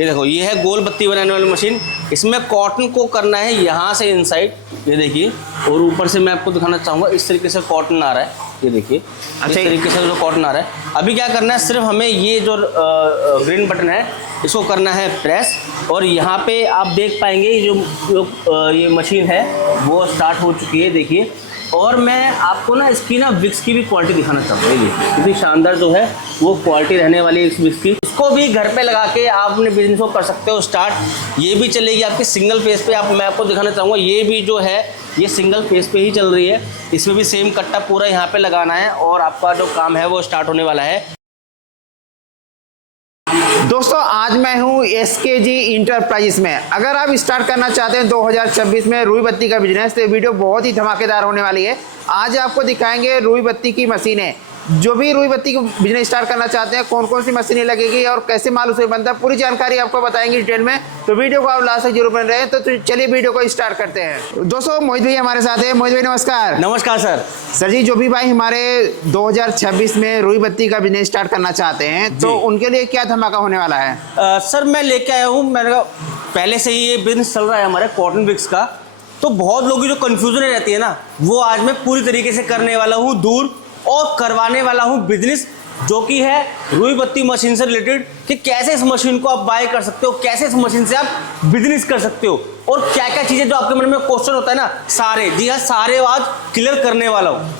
ये देखो, ये है गोल बत्ती बनाने वाली मशीन। इसमें कॉटन को करना है यहाँ से इनसाइड, ये देखिए, और ऊपर से मैं आपको दिखाना चाहूँगा इस तरीके से कॉटन आ रहा है, ये देखिए इस तरीके से जो कॉटन आ रहा है। अभी क्या करना है, सिर्फ हमें ये जो ग्रीन बटन है इसको करना है प्रेस, और यहाँ पे आप देख पाएंगे ये मशीन है वो स्टार्ट हो चुकी है, देखिए। और मैं आपको ना इसकी ना विक्स की भी क्वालिटी दिखाना चाहता हूँ, ये इतनी शानदार जो है वो क्वालिटी रहने वाली है इस विक्स की। इसको भी घर पे लगा के आप अपने बिजनेस को कर सकते हो स्टार्ट। ये भी चलेगी आपके सिंगल फेस पे। मैं आपको दिखाना चाहूँगा, ये भी जो है ये सिंगल फेस पे ही चल रही है। इसमें भी सेम कट्टा पूरा यहाँ पे लगाना है और आपका जो काम है वो स्टार्ट होने वाला है। दोस्तों आज मैं हूं एसकेजी इंटरप्राइजेस में। अगर आप स्टार्ट करना चाहते हैं 2026 में रुई बत्ती का बिजनेस, तो ये वीडियो बहुत ही धमाकेदार होने वाली है। आज आपको दिखाएंगे रुई बत्ती की मशीनें। जो भी रुई बत्ती का बिजनेस स्टार्ट करना चाहते हैं, कौन कौन सी मशीनें लगेगी और कैसे माल उसे बनता है, पूरी जानकारी आपको बताएंगे डिटेल में। तो वीडियो को आप लास्ट तक जरूर बन रहे हैं। तो चलिए वीडियो को स्टार्ट करते हैं। दोस्तों मोहित भाई हमारे साथ है। मोहित भाई नमस्कार। नमस्कार सर। सर जी, जो भी भाई हमारे 2026 में रुई बत्ती का बिजनेस स्टार्ट करना चाहते हैं, तो उनके लिए क्या धमाका होने वाला है? सर मैं लेके आया हूँ, मैंने पहले से ही ये बिजनेस चल रहा है हमारे कॉटन विक्स का। तो बहुत लोगों की जो कन्फ्यूजन रहती है ना, वो आज मैं पूरी तरीके से करने वाला हूँ दूर, और करवाने वाला हूँ बिजनेस जो कि है रुई बत्ती मशीन से रिलेटेड, कि कैसे इस मशीन को आप बाय कर सकते हो, कैसे इस मशीन से आप बिजनेस कर सकते हो, और क्या क्या चीज़ें जो आपके मन में क्वेश्चन होता है ना, सारे, जी हाँ, सारे आज क्लियर करने वाला हूँ।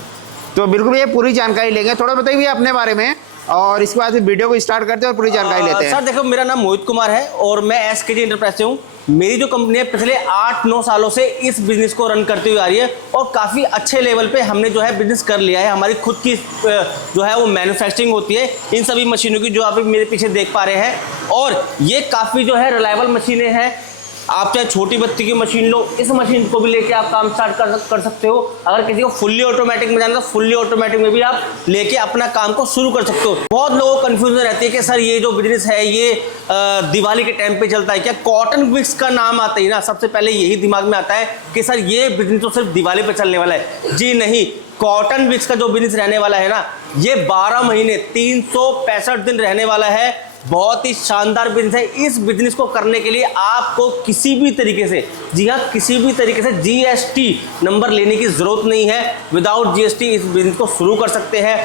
तो बिल्कुल ये पूरी जानकारी लेंगे। थोड़ा बताइए भैया अपने बारे में, और इसके बाद वीडियो को स्टार्ट करते हैं और पूरी जानकारी लेते हैं। सर देखो, मेरा नाम मोहित कुमार है और मैं एसकेजी इंटरप्राइज से हूँ। मेरी जो कंपनी है पिछले 8-9 सालों से इस बिजनेस को रन करती हुई आ रही है, और काफ़ी अच्छे लेवल पे हमने जो है बिजनेस कर लिया है। हमारी खुद की जो है वो मैन्युफैक्चरिंग होती है इन सभी मशीनों की, जो आप मेरे पीछे देख पा रहे हैं। और ये काफ़ी जो है रिलायबल मशीनें हैं। आप चाहे छोटी बत्ती की मशीन लो, इस मशीन को भी लेके आप काम स्टार्ट कर सकते हो। अगर किसी को फुल्ली ऑटोमेटिक में जाना, तो फुल्ली ऑटोमेटिक में भी आप लेके अपना काम को शुरू कर सकते हो। बहुत लोगों को कंफ्यूजन रहती है कि सर ये जो बिजनेस है ये दिवाली के टाइम पे चलता है क्या? कॉटन विक्स का नाम आता ही ना, सबसे पहले यही दिमाग में आता है कि सर ये बिजनेस तो सिर्फ दिवाली पे चलने वाला है। जी नहीं, कॉटन विक्स का जो बिजनेस रहने वाला है ना, ये 12 महीने 365 दिन रहने वाला है। बहुत ही शानदार बिजनेस है। इस बिजनेस को करने के लिए आपको किसी भी तरीके से, जी हाँ, किसी भी तरीके से जीएसटी नंबर लेने की जरूरत नहीं है। विदाउट जीएसटी इस बिजनेस को शुरू कर सकते हैं,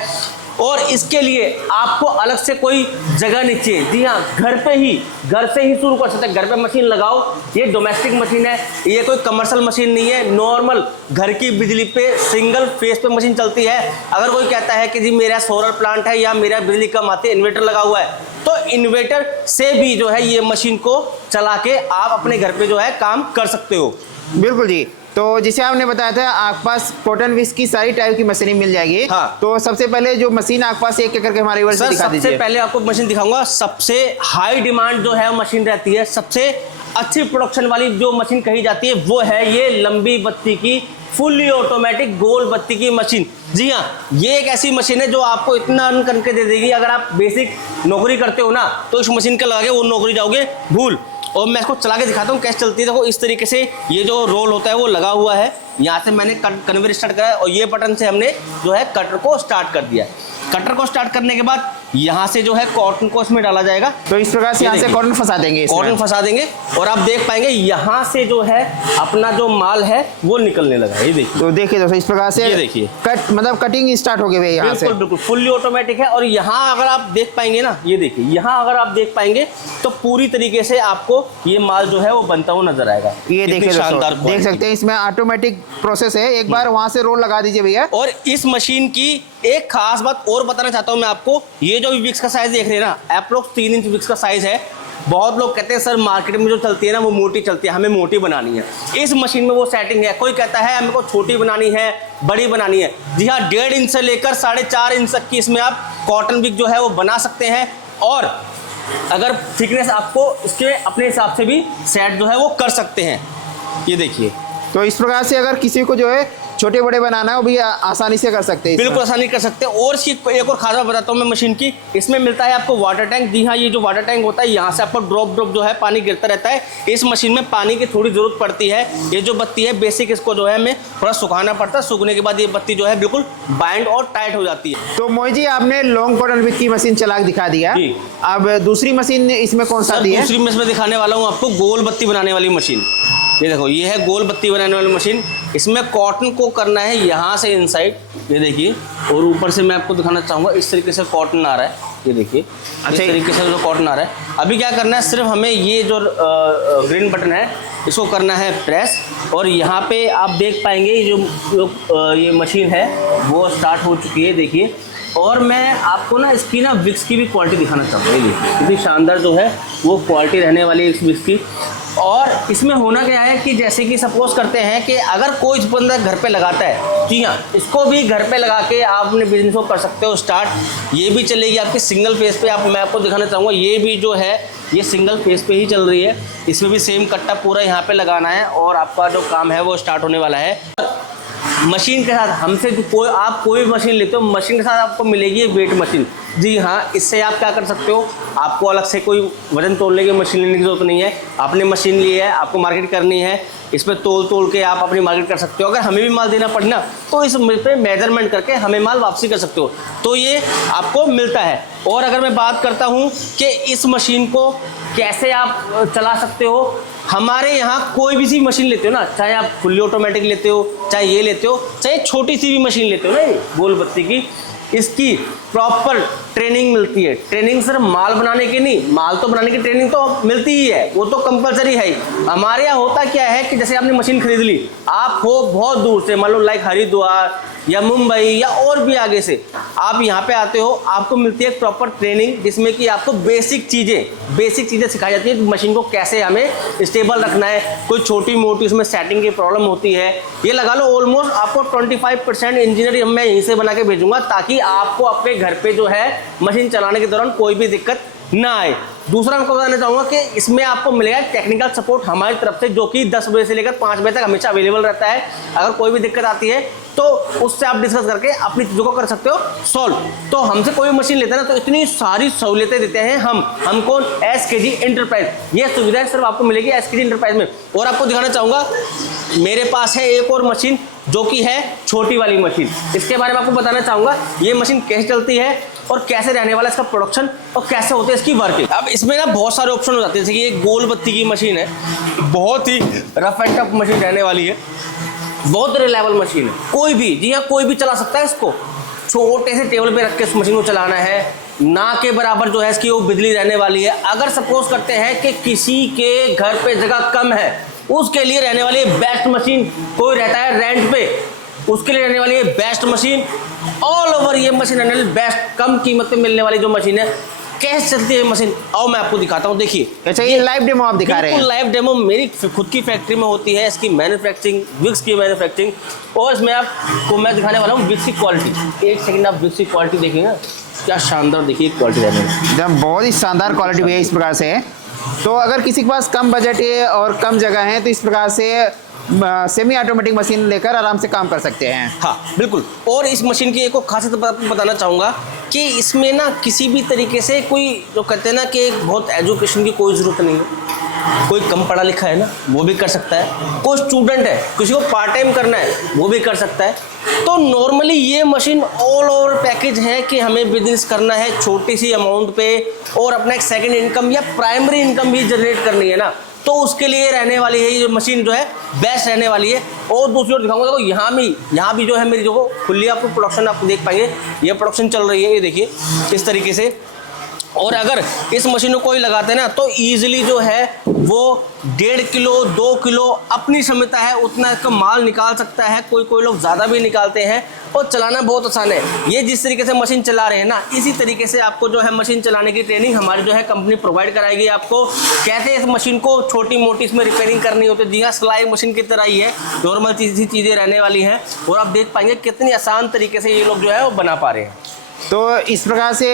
और इसके लिए आपको अलग से कोई जगह नहीं चाहिए। जी हाँ, घर से ही शुरू कर सकते हैं। घर पे मशीन लगाओ। ये डोमेस्टिक मशीन है, ये कोई कमर्शियल मशीन नहीं है। नॉर्मल घर की बिजली पे सिंगल फेस पे मशीन चलती है। अगर कोई कहता है कि जी मेरा सोलर प्लांट है या मेरा बिजली कम आती है, इन्वर्टर लगा हुआ है, तो इन्वर्टर से भी जो है ये मशीन को चला के आप अपने घर पे जो है काम कर सकते हो। बिल्कुल जी। तो जैसे आपने बताया था आपके पास कॉटन विक्स की सारी टाइप की मशीनें मिल जाएगी। हाँ। तो सबसे पहले जो मशीन आपके पास एक करके हमारे व्यूअर्स को दिखा दीजिए। सबसे पहले आपको मशीन दिखाऊंगा। सबसे हाई डिमांड जो है मशीन रहती है, सबसे अच्छी प्रोडक्शन वाली जो मशीन कही जाती है, वो है ये लंबी बत्ती की फुल्ली ऑटोमेटिक गोल बत्ती की मशीन। जी हाँ, ये एक ऐसी मशीन है जो आपको इतना अर्न करके दे देगी। अगर आप बेसिक नौकरी करते हो ना, तो इस मशीन का लगा के वो नौकरी जाओगे भूल। और मैं इसको चला के दिखाता हूँ कैसे चलती है। देखो इस तरीके से ये जो रोल होता है वो लगा हुआ है। यहाँ से मैंने कन्वेयर स्टार्ट करा है, और ये बटन से हमने जो है कटर को स्टार्ट कर दिया है। कटर को स्टार्ट करने के बाद यहाँ से जो है कॉटन को इसमें डाला जाएगा। तो इस प्रकार से यहाँ से कॉटन फंसा देंगे, कॉटन फंसा देंगे, और आप देख पाएंगे यहाँ से जो है अपना जो माल है वो निकलने लगा है। ये देखिए, तो देखिए दोस्तों, इस प्रकार से ये देखिए कट मतलब कटिंग स्टार्ट हो गई है यहाँ से। बिल्कुल फुल्ली ऑटोमेटिक है। और यहाँ अगर आप देख पाएंगे ना, ये देखिए, यहाँ अगर आप देख पाएंगे तो पूरी तरीके से आपको ये माल जो है वो बनता हुआ नजर आएगा। ये देखिए दोस्तों, देख सकते हैं इसमें ऑटोमेटिक प्रोसेस है। एक बार वहां से रोल लगा दीजिए भैया। और इस मशीन की एक खास बात और बताना चाहता हूं मैं आपको। ये जो विक्स का साइज देख रहे हैं ना, अप्रोक्स 3 इंच विक्स का साइज है। बहुत लोग कहते हैं सर मार्केट में जो चलती है ना वो मोटी चलती है, हमें मोटी बनानी है। इस मशीन में वो सेटिंग है। कोई कहता है हमको छोटी बनानी है, बड़ी बनानी है। जी हाँ, 1.5 इंच से लेकर 4.5 इंच तक की इसमें आप कॉटन विक जो है वो बना सकते हैं। और अगर थिकनेस आपको इसके अपने हिसाब से भी सेट जो है वो कर सकते हैं। ये देखिए, तो इस प्रकार से अगर किसी को जो है छोटे बड़े बनाना है वो भी आसानी से कर सकते हैं। बिल्कुल आसानी कर सकते हैं। और इसकी एक और खास बात बताता हूँ मैं मशीन की, इसमें मिलता है आपको वाटर टैंक। जी हाँ, ये जो वाटर टैंक होता है यहाँ से आपको ड्रॉप जो है पानी गिरता रहता है। इस मशीन में पानी की थोड़ी ज़रूरत पड़ती है। ये जो बत्ती है बेसिक, इसको जो है हमें थोड़ा सुखाना पड़ता है। सूखने के बाद ये बत्ती जो है बिल्कुल बाइंड और टाइट हो जाती है। तो मोहित जी, आपने लॉन्ग कॉटन विक की मशीन चला के दिखा दिया, अब दूसरी मशीन इसमें कौन सा है? दूसरी मैं दिखाने वाला हूँ आपको गोल बत्ती बनाने वाली मशीन। ये देखो, ये है गोल बत्ती बनाने वाली मशीन। इसमें कॉटन को करना है यहाँ से इनसाइड, ये देखिए, और ऊपर से मैं आपको दिखाना चाहूँगा इस तरीके से कॉटन आ रहा है। ये देखिए इस तरीके से जो कॉटन आ रहा है। अभी क्या करना है, सिर्फ हमें ये जो ग्रीन बटन है इसको करना है प्रेस, और यहाँ पे आप देख पाएंगे ये मशीन है वो स्टार्ट हो चुकी है। देखिए, और मैं आपको ना इसकी ना विक्स की भी क्वालिटी दिखाना चाहूँगा। ये देखिए कितनी शानदार जो है वो क्वालिटी रहने वाली है इस विक्स की। और इसमें होना क्या है कि जैसे कि सपोज करते हैं कि अगर कोई बंदा घर पे लगाता है, जी हाँ, इसको भी घर पे लगा के आप अपने बिजनेस को कर सकते हो स्टार्ट। ये भी चलेगी आपकी सिंगल फेस पे। मैं आपको दिखाना चाहूँगा, ये भी जो है ये सिंगल फेस पे ही चल रही है। इसमें भी सेम कट्टा पूरा यहाँ पे लगाना है और आपका जो काम है वो स्टार्ट होने वाला है। मशीन के साथ हमसे आप कोई भी मशीन लेते हो, मशीन के साथ आपको मिलेगी वेट मशीन। जी हाँ, इससे आप क्या कर सकते हो, आपको अलग से कोई वजन तोलने की मशीन लेने की जरूरत नहीं है। आपने मशीन ली है, आपको मार्केट करनी है, इसमें तोल के आप अपनी मार्केट कर सकते हो। अगर हमें भी माल देना पड़ना तो इस पे मेजरमेंट करके हमें माल वापसी कर सकते हो। तो ये आपको मिलता है। और अगर मैं बात करता हूँ कि इस मशीन को कैसे आप चला सकते हो, हमारे यहाँ कोई भी सी मशीन लेते हो ना, चाहे आप फुल्ली ऑटोमेटिक लेते हो, चाहे ये लेते हो, चाहे छोटी सी भी मशीन लेते हो ना, ये गोल बत्ती की, इसकी प्रॉपर ट्रेनिंग मिलती है। ट्रेनिंग सिर्फ माल बनाने की नहीं, माल तो बनाने की ट्रेनिंग तो मिलती ही है, वो तो कंपलसरी है ही। हमारे यहाँ होता क्या है कि जैसे आपने मशीन खरीद ली, आप हो बहुत दूर से, मान लो लाइक हरिद्वार या मुंबई या और भी आगे से आप यहाँ पे आते हो, आपको मिलती है प्रॉपर ट्रेनिंग जिसमें कि आपको बेसिक चीज़ें सिखाई जाती है। मशीन को कैसे हमें स्टेबल रखना है, कोई छोटी मोटी उसमें सेटिंग की प्रॉब्लम होती है, ये लगा लो ऑलमोस्ट आपको 25% इंजीनियर मैं यहीं से बना के भेजूंगा, ताकि आपको अपने घर पे जो है मशीन चलाने के दौरान कोई भी दिक्कत ना आए। दूसरा मैं बताना चाहूँगा कि इसमें आपको मिलेगा टेक्निकल सपोर्ट हमारी तरफ से, जो कि 10 बजे से लेकर 5 बजे तक हमेशा अवेलेबल रहता है। अगर कोई भी दिक्कत आती है तो उससे आप डिस्कस करके अपनी चीज़ों को कर सकते हो सॉल्व। तो हमसे कोई मशीन लेते हैं ना तो इतनी सारी सहूलियतें देते हैं हम कौन, SKG एंटरप्राइज। ये सुविधाएं सिर्फ आपको मिलेगी SKG एंटरप्राइज में। और आपको दिखाना चाहूँगा, मेरे पास है एक और मशीन जो कि है छोटी वाली मशीन। इसके बारे में आपको बताना चाहूँगा, ये मशीन कैसे चलती है और कैसे रहने वाला इसका प्रोडक्शन और कैसे होते हैं इसकी वर्किंग। अब इसमें ना बहुत सारे ऑप्शन हो जाते हैं, जैसे कि ये गोल बत्ती की मशीन है, बहुत ही रफ एंड टफ मशीन रहने वाली है, बहुत रिलायबल मशीन है। कोई भी, जी हाँ, कोई भी चला सकता है इसको। छोटे से टेबल पे रख के इस मशीन को चलाना है, ना के बराबर जो है इसकी वो बिजली रहने वाली है। अगर सपोज करते हैं कि किसी के घर पे जगह कम है, उसके लिए रहने वाली है बेस्ट मशीन। कोई रहता है रेंट पे, उसके लिए रहने वाली है बेस्ट मशीन। ऑल ओवर ये मशीन रहने वाली बेस्ट, कम कीमत पे मिलने वाली जो मशीन है। कैसे चलती है मशीन, आओ मैं आपको दिखाता हूँ। देखिए, अच्छा, ये लाइव डेमो आप दिखा रहे हैं? लाइव डेमो मेरी खुद की फैक्ट्री में होती है, इसकी मैन्युफैक्चरिंग, विक्स की मैन्युफैक्चरिंग। और इसमें आपको मैं दिखाने वाला हूँ विक्स की क्वालिटी। एक सेकंड, आप विक्स की क्वालिटी देखेंगे, क्या शानदार, देखिए क्वालिटी रहने में एकदम बहुत ही शानदार क्वालिटी भी है इस प्रकार से। तो अगर किसी के पास कम बजट है और कम जगह है तो इस प्रकार से सेमी ऑटोमेटिक मशीन लेकर आराम से काम कर सकते हैं। हाँ बिल्कुल। और इस मशीन की एक और खासियत आपको बताना चाहूँगा कि इसमें ना किसी भी तरीके से कोई जो कहते हैं ना कि बहुत एजुकेशन की कोई ज़रूरत नहीं है। कोई कम पढ़ा लिखा है ना वो भी कर सकता है, कोई स्टूडेंट है किसी को पार्ट टाइम करना है वो भी कर सकता है। तो नॉर्मली ये मशीन ऑल ओवर पैकेज है कि हमें बिजनेस करना है छोटी सी अमाउंट पे और अपना एक सेकंड इनकम या प्राइमरी इनकम भी जनरेट करनी है ना, तो उसके लिए रहने वाली है ये मशीन जो है बेस्ट रहने वाली है। और दूसरी ओर दिखाऊंगा, देखो यहाँ भी जो है मेरी जो फुल्ली आपको प्रोडक्शन आप देख पाएंगे, ये प्रोडक्शन चल रही है, ये देखिए इस तरीके से। और अगर इस मशीन को कोई लगाते हैं ना तो ईजिली जो है वो 1.5 किलो 2 किलो अपनी क्षमता है उतना इसका माल निकाल सकता है। कोई लोग ज़्यादा भी निकालते हैं और चलाना बहुत आसान है। ये जिस तरीके से मशीन चला रहे हैं ना, इसी तरीके से आपको जो है मशीन चलाने की ट्रेनिंग हमारी जो है कंपनी प्रोवाइड कराएगी आपको। कैसे इस मशीन को छोटी मोटी इसमें रिपेयरिंग करनी होती है, जी हाँ, सिलाई मशीन की तरह ही है, नॉर्मल चीज़ें रहने वाली हैं। और आप देख पाएंगे कितनी आसान तरीके से ये लोग जो है वो बना पा रहे हैं। तो इस प्रकार से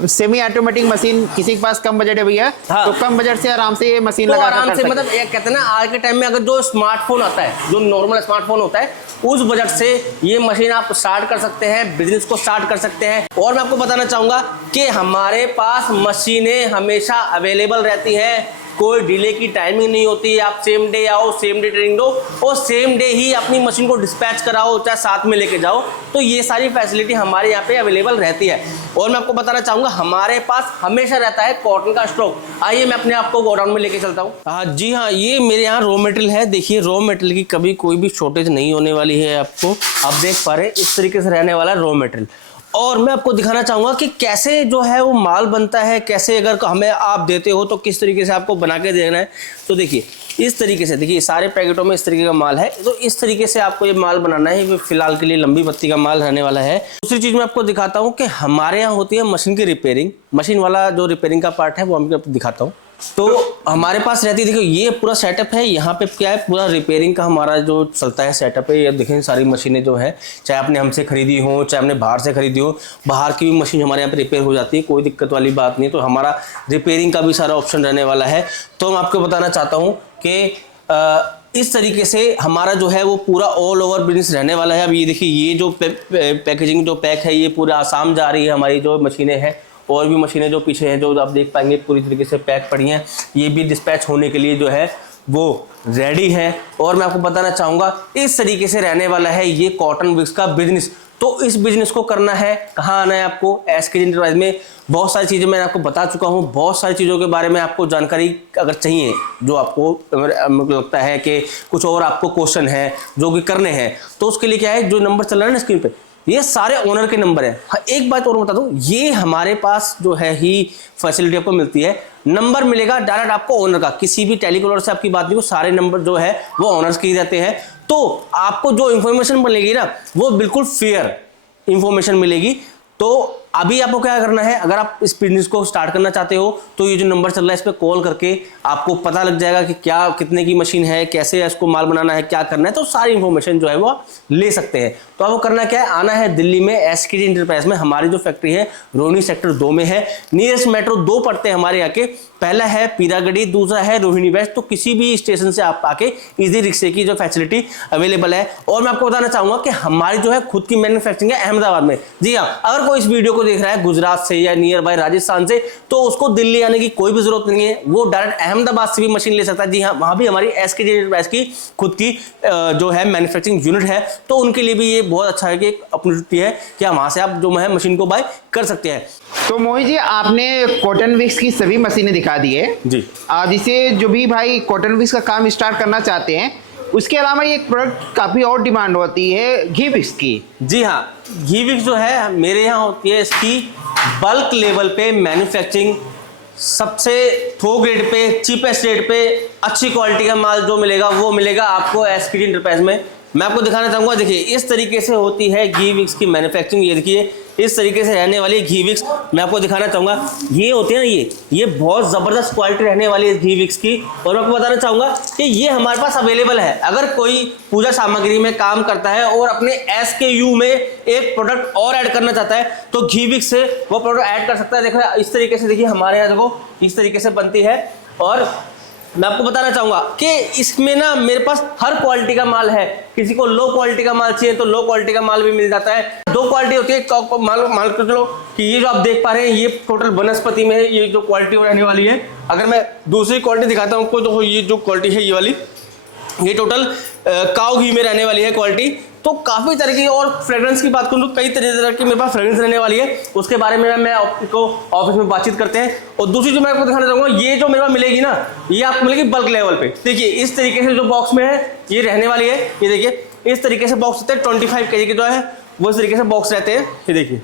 सेमी ऑटोमेटिक मशीन किसी के पास कम बजट है भैया, हाँ। तो कम बजट से आराम से ये मशीन तो लगा आराम कर से सकते मतलब ये कहते हैं ना, आज के टाइम में अगर जो स्मार्टफोन आता है, जो नॉर्मल स्मार्टफोन होता है, उस बजट से ये मशीन आप स्टार्ट कर सकते हैं, बिजनेस को स्टार्ट कर सकते हैं। और मैं आपको बताना चाहूँगा कि हमारे पास मशीनें हमेशा अवेलेबल रहती हैं, कोई डिले की टाइमिंग नहीं होती। आप सेम डे आओ, सेम डे ट्रेनिंग दो और सेम डे ही अपनी मशीन को डिस्पैच कराओ, चाहे साथ में लेके जाओ। तो ये सारी फैसिलिटी हमारे यहाँ पे अवेलेबल रहती है। और मैं आपको बताना चाहूँगा हमारे पास हमेशा रहता है कॉटन का स्टॉक। आइए मैं अपने आपको गोडाउन में लेके चलता हूँ। हाँ जी हाँ, ये मेरे यहाँ रॉ मटेरियल है। देखिए रॉ मटेरियल की कभी कोई भी शॉर्टेज नहीं होने वाली है। आपको आप देख पा रहे हैं इस तरीके से रहने वाला रॉ मटेरियल। और मैं आपको दिखाना चाहूँगा कि कैसे जो है वो माल बनता है, कैसे अगर हमें आप देते हो तो किस तरीके से आपको बना के देना है। तो देखिए इस तरीके से, देखिए सारे पैकेटों में इस तरीके का माल है। तो इस तरीके से आपको ये माल बनाना है। ये फिलहाल के लिए लंबी बत्ती का माल रहने वाला है। दूसरी चीज़ मैं आपको दिखाता हूँ कि हमारे यहाँ होती है मशीन की रिपेयरिंग। मशीन वाला जो रिपेयरिंग का पार्ट है वो मैं आपको दिखाता हूँ। तो हमारे पास रहती है, देखो ये पूरा सेटअप है। यहाँ पे क्या है, पूरा रिपेयरिंग का हमारा जो चलता है सेटअप है। ये देखें सारी मशीनें जो है, चाहे आपने हमसे खरीदी हो, चाहे आपने बाहर से खरीदी हो, बाहर की भी मशीन हमारे यहाँ पे रिपेयर हो जाती है, कोई दिक्कत वाली बात नहीं। तो हमारा रिपेयरिंग का भी सारा ऑप्शन रहने वाला है। तो मैं आपको बताना चाहता हूँ कि इस तरीके से हमारा जो है वो पूरा ऑल ओवर बिजनेस रहने वाला है। अब ये देखिए ये जो पैकेजिंग जो पैक है, ये पूरा आसाम जा रही है हमारी जो मशीनें हैं। और भी मशीनें जो पीछे हैं जो आप देख पाएंगे पूरी तरीके से पैक पड़ी हैं, ये भी डिस्पैच होने के लिए जो है वो रेडी है। और मैं आपको बताना चाहूँगा इस तरीके से रहने वाला है ये कॉटन विक्स का बिजनेस। तो इस बिजनेस को करना है, कहाँ आना है आपको, एसकेजी एंटरप्राइज में। बहुत सारी चीज़ें मैंने आपको बता चुका हूँ। बहुत सारी चीज़ों के बारे में आपको जानकारी अगर चाहिए, जो आपको लगता है कि कुछ और आपको क्वेश्चन है जो कि करने हैं, तो उसके लिए क्या है, जो नंबर चल रहा है ना स्क्रीन पे, ये सारे ओनर के नंबर हैं। हाँ, एक बात और बता दूं, ये हमारे पास जो है ही फैसिलिटी आपको मिलती है। नंबर मिलेगा डायरेक्ट आपको ओनर का, किसी भी टेलीकॉलर से आपकी बात नहीं हो, सारे नंबर जो है वो ओनर्स के ही रहते हैं। तो आपको जो इन्फॉर्मेशन मिलेगी ना, वो बिल्कुल फेयर इंफॉर्मेशन मिलेगी। तो अभी आपको क्या करना है, अगर आप इस बिजनेस को स्टार्ट करना चाहते हो तो ये जो नंबर चल रहा है इस पर कॉल करके आपको पता लग जाएगा कि क्या कितने की मशीन है, कैसे इसको माल बनाना है, क्या करना है। तो सारी इन्फॉर्मेशन जो है वो आप ले सकते हैं। तो आपको करना क्या है, आना है दिल्ली में एसकेजी एंटरप्राइज में। हमारी जो फैक्ट्री है रोहिणी सेक्टर 2 में है। नियरेस्ट मेट्रो 2 पड़ते हैं हमारे यहाँ के। पहला है पीरागढ़ी, दूसरा है रोहिणी वेस्ट। तो किसी भी स्टेशन से आप आके इजी रिक्शे की जो फैसिलिटी अवेलेबल है। और मैं आपको बताना चाहूँगा कि हमारी जो है खुद की मैन्युफैक्चरिंग है अहमदाबाद में। जी हाँ, अगर कोई इस वीडियो को देख रहा है गुजरात से या नियर बाय राजस्थान से, तो उसको दिल्ली आने की कोई भी जरूरत नहीं है। वो डायरेक्ट अहमदाबाद से भी मशीन ले सकता है। जी हाँ, वहाँ भी हमारी एसकेजी एंटरप्राइज की खुद की जो है मैन्युफैक्चरिंग यूनिट है। तो उनके लिए भी ये बहुत अच्छा है कि एक अपॉर्चुनिटी है कि वहाँ से आप जो है मशीन को बाय कर सकते हैं। तो मोहित जी, आपने कॉटन विक्स की सभी मशीनें दिखा दी है जी। जिसे जो भी भाई कॉटन विक्स का काम स्टार्ट करना चाहते हैं, उसके अलावा ये प्रोडक्ट काफ़ी और डिमांड होती है घी विक्स की। जी हाँ, घी विक्स जो है मेरे यहाँ होती है इसकी बल्क लेवल पे मैन्युफैक्चरिंग। सबसे थोक रेट पे, चीपेस्ट रेट पे अच्छी क्वालिटी का माल जो मिलेगा वो मिलेगा आपको एसकेजी एंटरप्राइज में। मैं आपको दिखाना चाहूँगा, देखिए इस तरीके से होती है घी विक्स की मैन्युफैक्चरिंग। ये देखिए इस तरीके से रहने वाली घी विक्स मैं आपको दिखाना चाहूँगा। ये होती है ना, ये बहुत ज़बरदस्त क्वालिटी रहने वाली है घी विक्स की। और मैं आपको बताना चाहूँगा कि ये हमारे पास अवेलेबल है। अगर कोई पूजा सामग्री में काम करता है और अपने SKU में एक प्रोडक्ट और ऐड करना चाहता है, तो घी विक्स से वो प्रोडक्ट ऐड कर सकता है। देखो इस तरीके से, देखिए हमारे यहाँ देखो इस तरीके से बनती है। और मैं आपको बताना चाहूँगा कि इसमें ना मेरे पास हर क्वालिटी का माल है। किसी को लो क्वालिटी का माल चाहिए तो लो क्वालिटी का माल भी मिल जाता है। 2 क्वालिटी होती है। मान कर चलो कि ये जो आप देख पा रहे हैं ये टोटल वनस्पति में ये जो क्वालिटी रहने वाली है। अगर मैं दूसरी क्वालिटी दिखाता हूँ आपको, तो ये जो क्वालिटी है ये वाली, ये टोटल काऊ घी में रहने वाली है क्वालिटी। तो काफ़ी तरह की, और फ्रेग्रेंस की बात करूँ तो कई तरह की मेरे पास फ्रेग्रेंस रहने वाली है। उसके बारे में मैं आपको ऑफिस में बातचीत करते हैं। और दूसरी जो मैं आपको दिखाना चाहूँगा, ये जो मेरे पास मिलेगी ना, ये आपको मिलेगी बल्क लेवल पे। देखिए इस तरीके से जो बॉक्स में है ये रहने वाली है। ये देखिए इस तरीके से बॉक्स होते हैं 25 kg के जो है वो इस तरीके से बॉक्स रहते हैं। ये देखिए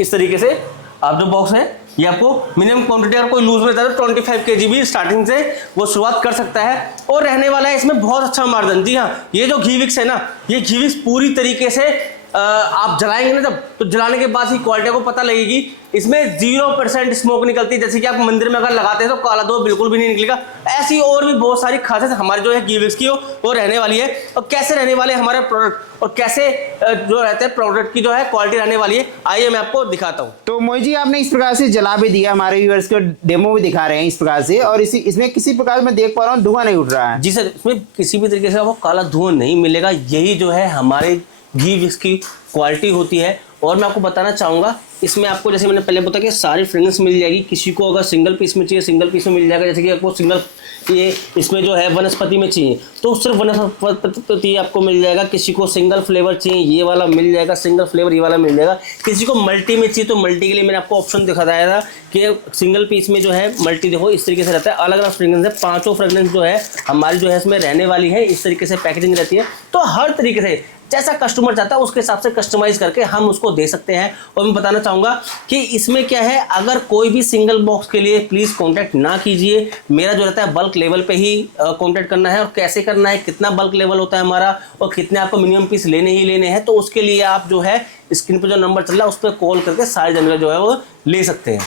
इस तरीके से आप जो बॉक्स है ये आपको मिनिमम क्वांटिटी, अगर कोई लूज में जाता है तो 25 kg भी स्टार्टिंग से वो शुरुआत कर सकता है। और रहने वाला है इसमें बहुत अच्छा मार्जिन। जी हाँ, ये जो घी विक्स है ना, ये घी विक्स पूरी तरीके से आप जलाएंगे ना जब, तो जलाने के बाद ही क्वालिटी को पता लगेगी। इसमें 0% स्मोक निकलती है, जैसे कि आप मंदिर में अगर लगाते हैं तो काला धुआं बिल्कुल भी नहीं निकलेगा। ऐसी और भी बहुत सारी खासियत हमारी जो है घी विक्स की वो रहने वाली है। और कैसे रहने वाले हमारे प्रोडक्ट और कैसे जो रहते हैं प्रोडक्ट की जो है क्वालिटी रहने वाली है, आइए मैं आपको दिखाता हूँ। तो मोहित जी आपने इस प्रकार से जला भी दिया, हमारे व्यूअर्स को डेमो भी दिखा रहे हैं इस प्रकार से, और इसमें किसी प्रकार मैं देख पा रहा हूँ धुआं नहीं उठ रहा है। जी सर, इसमें किसी भी तरीके से आपको काला धुआं नहीं मिलेगा। यही जो है हमारे घी विक्स की क्वालिटी होती है। और मैं आपको बताना चाहूँगा, इसमें आपको जैसे मैंने पहले बताया कि सारी फ्रेग्रेंस मिल जाएगी। किसी को अगर सिंगल पीस में चाहिए सिंगल पीस में मिल जाएगा, जैसे कि आपको सिंगल ये इसमें जो है वनस्पति में चाहिए तो सिर्फ वनस्पति आपको मिल जाएगा। किसी को सिंगल फ्लेवर चाहिए ये वाला मिल जाएगा, सिंगल फ्लेवर ये वाला मिल जाएगा। किसी को मल्टी में चाहिए तो मल्टी के लिए मैंने आपको ऑप्शन दिखाया था कि सिंगल पीस में जो है मल्टी देखो इस तरीके से रहता है। अलग अलग फ्रेग्रेंस है, 5 फ्रेग्रेंस जो है हमारी जो है इसमें रहने वाली है। इस तरीके से पैकेजिंग रहती है। तो हर तरीके से जैसा कस्टमर चाहता है उसके हिसाब से कस्टमाइज करके हम उसको दे सकते हैं। और मैं बताना चाहूँगा कि इसमें क्या है, अगर कोई भी सिंगल बॉक्स के लिए प्लीज़ कांटेक्ट ना कीजिए। मेरा जो रहता है बल्क लेवल पे ही कांटेक्ट करना है। और कैसे करना है, कितना बल्क लेवल होता है हमारा और कितने आपको मिनिमम पीस लेने ही लेने हैं, तो उसके लिए आप जो है स्क्रीन पर जो नंबर चल रहा है उस पर कॉल करके सारी जानकारी जो है वो ले सकते हैं।